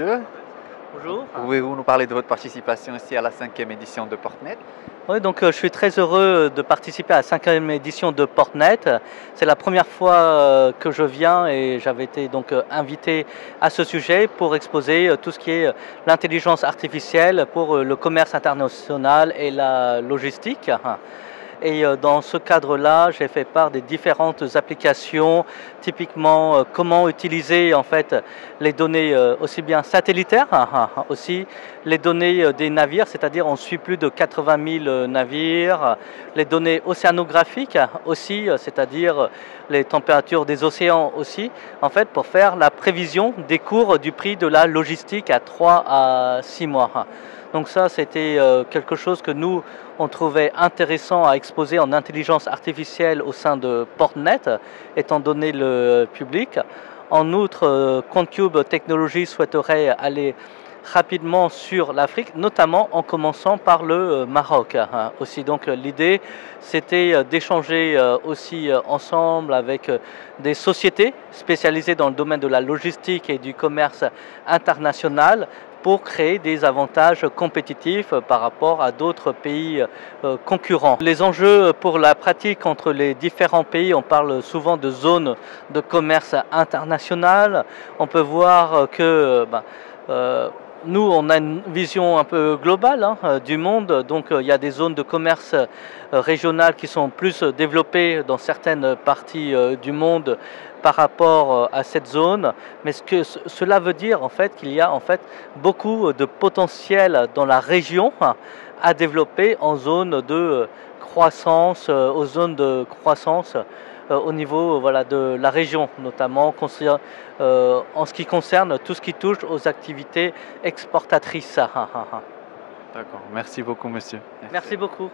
monsieur. Bonjour. Pouvez-vous nous parler de votre participation ici à la 5e édition de Portnet? Oui, donc je suis très heureux de participer à la 5e édition de Portnet. C'est la première fois que je viens et j'avais été donc invité à ce sujet pour exposer tout ce qui est l'intelligence artificielle pour le commerce international et la logistique. Et dans ce cadre-là, j'ai fait part des différentes applications, typiquement comment utiliser en fait les données aussi bien satellitaires, aussi les données des navires, c'est-à-dire on suit plus de 80 000 navires, les données océanographiques aussi, c'est-à-dire les températures des océans aussi, en fait pour faire la prévision des cours du prix de la logistique à 3 à 6 mois. Donc ça, c'était quelque chose que nous, on trouvait intéressant à exposer en intelligence artificielle au sein de Portnet, étant donné le public. En outre, ContCube Technologies souhaiterait aller rapidement sur l'Afrique, notamment en commençant par le Maroc aussi. Donc l'idée, c'était d'échanger aussi ensemble avec des sociétés spécialisées dans le domaine de la logistique et du commerce international pour créer des avantages compétitifs par rapport à d'autres pays concurrents. Les enjeux pour la pratique entre les différents pays, on parle souvent de zones de commerce international. On peut voir que nous, on a une vision un peu globale du monde, donc il y a des zones de commerce régionales qui sont plus développées dans certaines parties du monde par rapport à cette zone, mais ce que cela veut dire en fait qu'il y a en fait beaucoup de potentiel dans la région à développer en zone de croissance, aux zones de croissance au niveau voilà, de la région, notamment en ce qui concerne tout ce qui touche aux activités exportatrices. D'accord, merci beaucoup monsieur. Merci beaucoup.